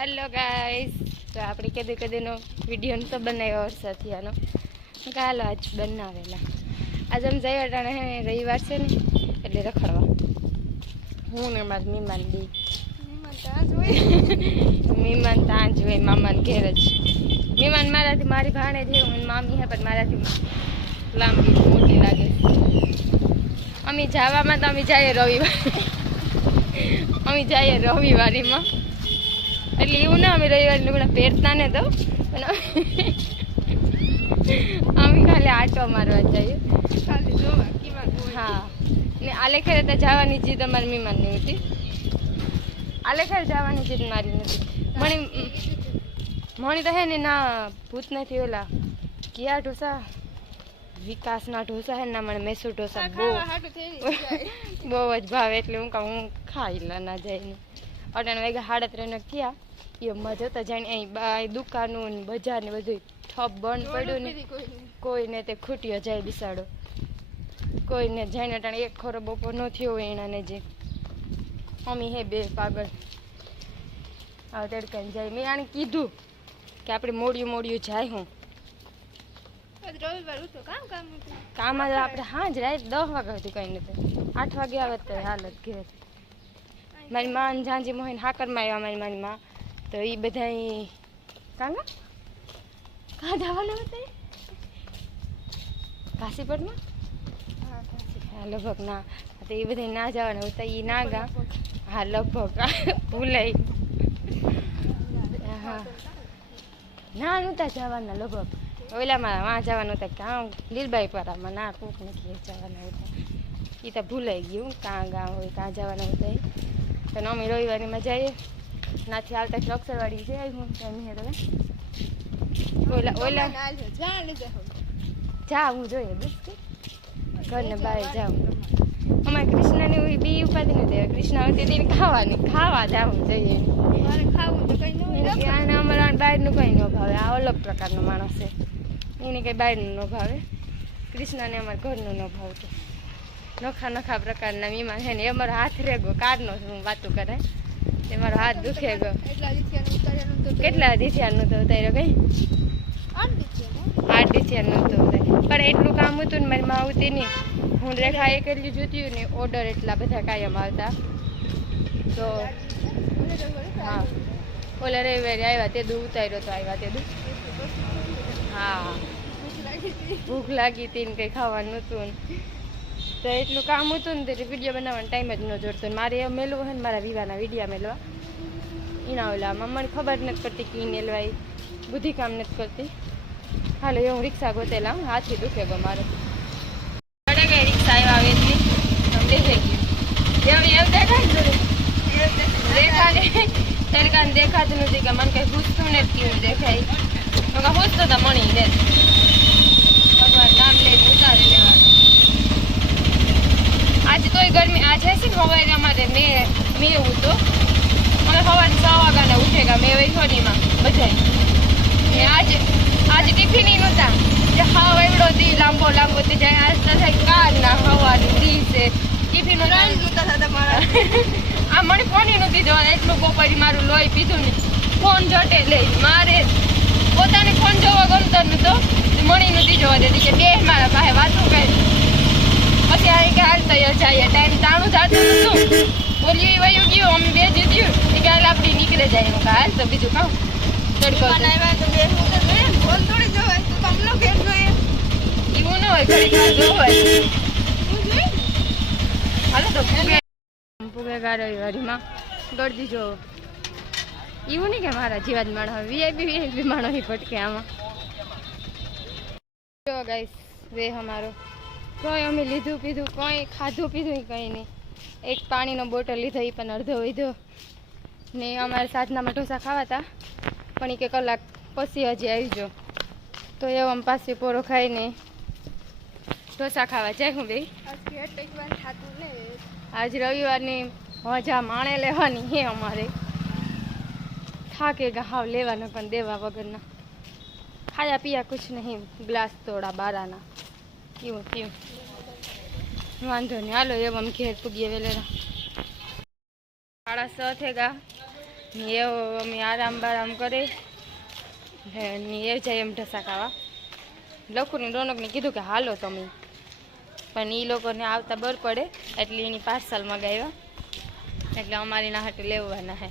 Hello guys, तो આપણે કદીનો video તો બનાવ્યો વરસાદથીનો કાલો આજ બનાવેલા આજ हम જઈ અટાણે હે રવિવાર છે ને એટલે રખડવા હું ને માર મહેમાન બી મહેમાન ત્યાં જ હોય મામાને ઘેર જ મહેમાન મારાથી મારી ભાણે છે હું મામી હે પણ મારાથી લાંબી મોટી લાગે અમે જવામાં તો અમે જઈએ રવિવારીમાં એટલે એવું ના અમે રવિવારે લુગડા પહેરતા ને તો પણ અમે ખાલી આટો મારવા જઈએ હા ને આલેખરે તો જવાની જીદ અમારી મહેમાનની હતી આલેખરે જવાની જીદ મારી નથી મણી તો હે ને ના ભૂત નથી ઓલા કિયા ઢોસા વિકાસના ઢોસા હે ને મને મૈસૂર ઢોસા બહુ જ ભાવે એટલે હું ખાઈ લા ના જઈને 8 વાગ્યા 3:30 થયા એ મજા તો જાણે અહીં બાય દુકાનો ને બજાર ને બધું ઠપ બંધ પડ્યું ને કોઈને તે ખૂટ્યો જાય બિસાડો કોઈને જાણે અટાણે એક ખોરો બપોર ન થયો હોય એનાને જે અમી હે બે પાગળ હવે તડકાને જાય મેં આને કીધું કે આપણે મોડિયું જાય હું કામ આપણે હા જ રાત 10 વાગ્યા સુધી કઈ નથી 8 વાગે આવે તો હાલત ઘેર મારી માં ઝાંજી મોહીને હાકરમાં આવ્યા મારી મારી માં તો એ બધા કાં જવાના હતા કાશીપટમાં હા લગભગ ના તો એ બધા ના જવાના હતા એ ના ગા હા લગભગ ભૂલાઈ હા ના નહોતા જવાના લગભગ ઓલામાં વાં જવાનું હતા કાં લીલબાઈ પરામાં ના કોક નથી જવાના હતા એ તો ભૂલાઈ ગયું કાં ગામ હોય કાં જવાના હતા તો અમે રવિવારીમાં જઈએ નાથી આવતા અક્ષરવાડી છે હું ઓલા જા હું જોઈએ બસ ઘરને બહાર જાઉં અમારે કૃષ્ણની બી ઉપાધિ નથી કૃષ્ણ આવતી તેને ખાવા જાવું જોઈએ અમારા બહારનું કંઈ ન ભાવે આ અલગ પ્રકારનો માણસ છે એને કંઈ બહારનું ન ભાવે કૃષ્ણને અમારા ઘરનું ન ભાવતું નોખા પ્રકારના મીમાન છે ને એ અમારો હાથ રેગો કારનો હું વાતું કરાય તે મારો હાથ દુખે ગયો કેટલા દિથિયાનું તો ઉતાર્યો કઈ 8 દિથિયાનું તો ઉતાર્યું પણ એટલું કામ હતું ને મારી માં આવતી નહીં હું રેખા એટલી જોતી ને ઓર્ડર એટલા બધા કાયમ આવતા તો હા ઓલા રવિવારે આવ્યા તે દૂધ ઉતાર્યો તો આવ્યા તે દૂધ હા ભૂખ લાગી હતી ને કંઈ ખાવાનું નહોતું તો એટલું કામ હતું ને તે વિડીયો બનાવવાનો ટાઈમ જ ન જોડતો મારે એ મેળવું હોય ને મારા વિવાહના વિડીયા મેળવા એના ઓલામાં મને ખબર નથી પડતી કે મેળવાય બુદ્ધિ કામ નથી કરતી હાલો હું રિક્ષા ગોતેલા હાથથી દુખે ગયો મારો પડે ગઈ રિક્ષા આવ્યા આવે એટલી દેખાઈ ગયું દેખાને તડકાને દેખાતું નથી કે મને કંઈ પૂછતું ને કેવું દેખાય પૂછતો તો મણી ને ભગવાન નામ લઈને ઉતારી લેવાનું આજે તોય ગરમી આજે છે ને સવારે અમારે મેં એવું તો અમે સવારે 6 વાગ્યાના ઉઠેગા મેં વૈસોનીમાં બધા ને આજે ટિફિન નહોતા જે હાવ એવડો દી લાંબો તે જાય આજ તો થાય કારના હવાની દી છે ટિફિન આ મને ફોન નથી જોવા એટલું બપોરી મારું લોહી પીધું ને ફોન જટે લઈ મારે પોતાને ફોન જોવા ગમતો નતો મણી નથી જોવા દેતી કે બે મારા પાસે વાતું કરી પછી આ કે હાલ તૈયાર જાય ટાઈમ તાણું જાતું નતું બોલ્યું વયું ગયું અમે બે જીત્યું એ કે હાલ આપણી નીકળે જાય હું હાલ તો બીજું કામ તડકો એવું ન હોય ઘડીક વાર જોવાય હાલો તો પૂગે રવિવારીમાં ગળદી જો એવું નહીં કે મારા જેવા જ માણસ વીઆઈપી માણસ ભટકે આમાં જો ગાઈસ વે અમારો કોઈ અમે લીધું પીધું કોઈ ખાધું પીધું કંઈ નહીં એક પાણીનો બોટલ લીધો એ પણ અડધો લીધો ને અમારે સાધનામાં ઢોસા ખાવા હતા પણ એ કે કલાક પછી હજી આવી જો તો એવું આમ પાછી પોરો ખાઈને ઢોસા ખાવા જાય હું બે આજ રવિવારની મજા માણે લેવાની હે અમારે થાકે હાવ લેવાના પણ દેવા વગરના ખાયા પિયા કુછ નહીં ગ્લાસ તોડા બારાના કેવું વાંધો નહીં હાલો એમ ઘેર પૂગીએ વેલેરા 6:30 થેગા એ અમે આરામ બારામ કરે ને એ જાય એમ ઢસા ખાવા. લખુને રોનકને કીધું કે હાલો તમે, પણ એ લોકોને આવતા બર પડે એટલે એની પાર્સલ મગાવ્યા, એટલે અમારી ના હાટે લેવાના હે.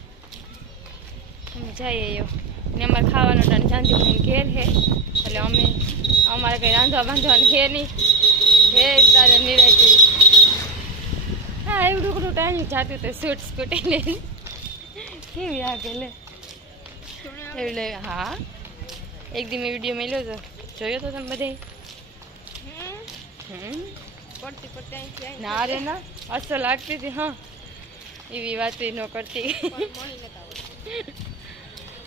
અમે જઈએ એવો ને અમારે ખાવાનો ટાણે ચાંદી ઘેર હે, એટલે અમે અમારે કંઈ રાંધવા બાંધવાનું હે નહીં, હે તારે નિરાય. હા એવડું બધું ટાઈમ જાતું તો સૂટ સ્કૂટી લઈને કેવી આગળ એટલે. હા એક દી મેં વિડીયો મેલ્યો હતો, જોયો તો તમે બધે? ના રે ના, અસલ લાગતી હતી. હા એવી વાત ન કરતી.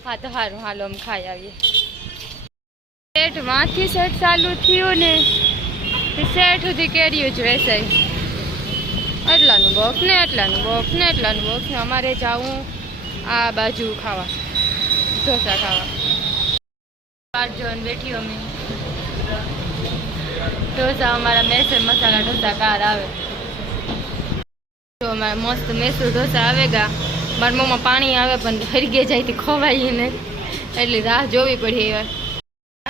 હા તો સારું, હાલો અમે ખાઈ આવીએ. સેટ માંથી સેટ ચાલુ થયું ને સેટ સુધી કેરીયું જ વેચાય. એટલાનું બોક્સ ને એટલાનું બોક્સ ને એટલાનું બોક્સ ને. અમારે જાવું આ બાજુ ખાવા, ઢોસા ખાવા. 8 જણ બેઠી અમે. ઢોસા અમારા મૈસૂર મસાલા ઢોસા કાર આવે. તો અમારા મસ્ત મૈસૂર ઢોસા આવેગા. મારા મોંમાં પાણી આવે પણ હરગે જાય ખવાય ને, એટલે રાહ જોવી પડી. એ વાત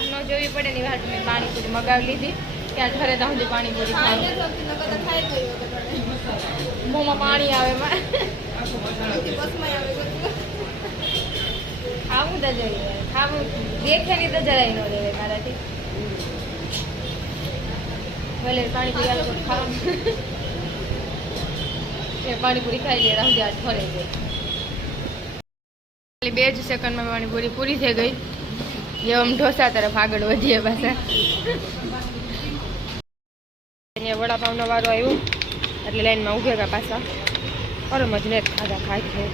ન જોવી પડે ને વાત મેં પાણીપુરી મગાવી લીધી. ત્યાં ઘરે તો સુધી પાણીપુરી ખાઈ, મોંમાં પાણી આવે. ખાવું તો જોઈએ, ખાવું દેખે નહીં તો જરાય ન દેવે મારાથી. ભલે પાણીપુરી આવે તો ખાવાનું, એ પાણીપુરી ખાઈ લે રાહું આજ ફરે જાય. 2 જ સેકન્ડમાં પાણીપુરી પૂરી થઈ ગઈ. જે આમ ઢોસા તરફ આગળ વધીએ પાછા. અહીંયા વડાપાવનો વારો આવ્યો એટલે લાઈનમાં ઊભે ગયા પાછા. અરે મજને ખાધા ખાઈ છે.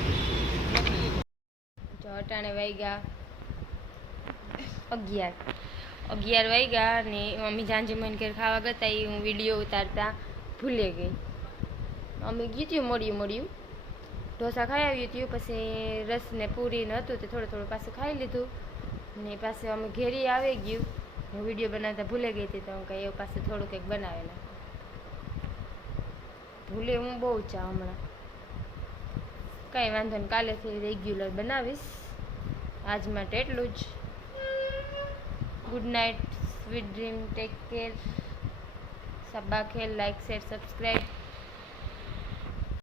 જો અટાણે વાગ્યા 11 વાગ્યા ને મમ્મી જાંજી મન ઘેર ખાવા ગયા. એ હું વિડીયો ઉતારતા ભૂલી ગઈ. અમે ગયું હતું મળ્યું ઢોસા ખાઈ આવ્યું હતું. પછી રસ ને પૂરી ને હતું તે થોડું પાછું ખાઈ લીધું ને પાછું અમે ઘેરી આવી ગયું. હું વિડીયો બનાવતા ભૂલે ગઈ હતી, તો હું કંઈ એવું પાછું થોડું કંઈક બનાવેલા. ભૂલે હું બહુ ચા હમણાં. કંઈ વાંધો નહીં, કાલેથી રેગ્યુલર બનાવીશ. આજ માટે એટલું જ. Good night, sweet dream, take care. સબ્બા ખેલ, લાઇક શેર સબસ્ક્રાઈબ.